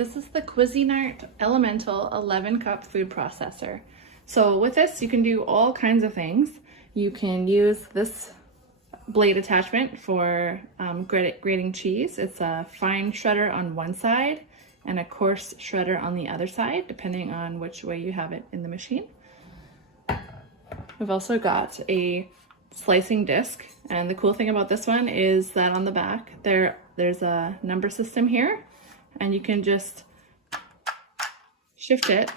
This is the Cuisinart Elemental 11 cup food processor. So with this, you can do all kinds of things. You can use this blade attachment for grating cheese. It's a fine shredder on one side and a coarse shredder on the other side, depending on which way you have it in the machine. We've also got a slicing disc, and the cool thing about this one is that on the back there's a number system here, and you can just shift it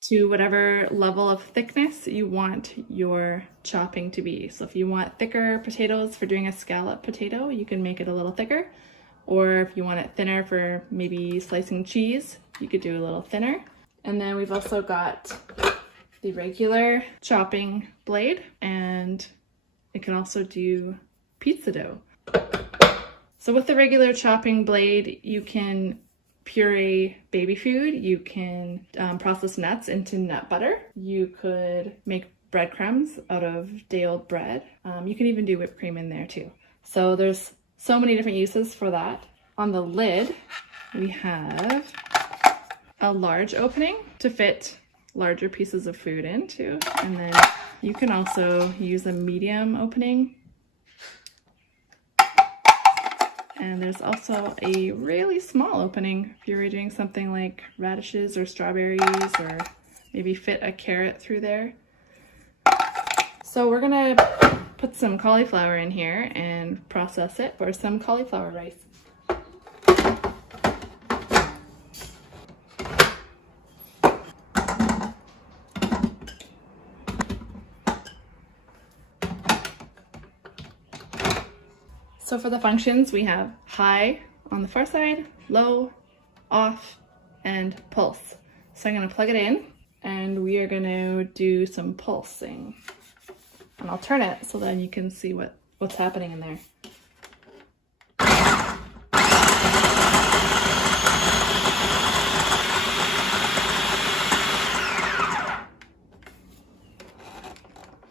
to whatever level of thickness you want your chopping to be. So if you want thicker potatoes for doing a scallop potato, you can make it a little thicker. Or if you want it thinner for maybe slicing cheese, you could do a little thinner. And then we've also got the regular chopping blade, and it can also do pizza dough. So with the regular chopping blade, you can puree baby food, you can process nuts into nut butter, you could make breadcrumbs out of day-old bread, you can even do whipped cream in there too. So there's so many different uses for that. On the lid, we have a large opening to fit larger pieces of food into, and then you can also use a medium opening. And there's also a really small opening if you're doing something like radishes or strawberries, or maybe fit a carrot through there. So we're gonna put some cauliflower in here and process it for some cauliflower rice. So for the functions, we have high on the far side, low, off, and pulse. So I'm gonna plug it in, and we are gonna do some pulsing. And I'll turn it so then you can see what's happening in there.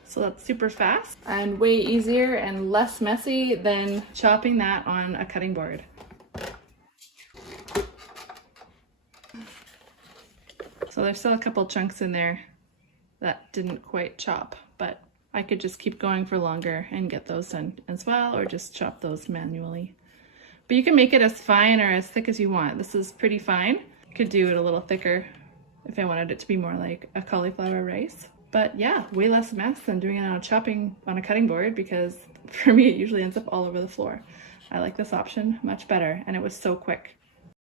So that's super fast and way easier and less messy than chopping that on a cutting board. So there's still a couple chunks in there that didn't quite chop, but I could just keep going for longer and get those done as well, or just chop those manually. But you can make it as fine or as thick as you want. This is pretty fine. You could do it a little thicker if I wanted it to be more like a cauliflower rice. But yeah, way less mess than doing it on a cutting board, because for me it usually ends up all over the floor. I like this option much better, and it was so quick.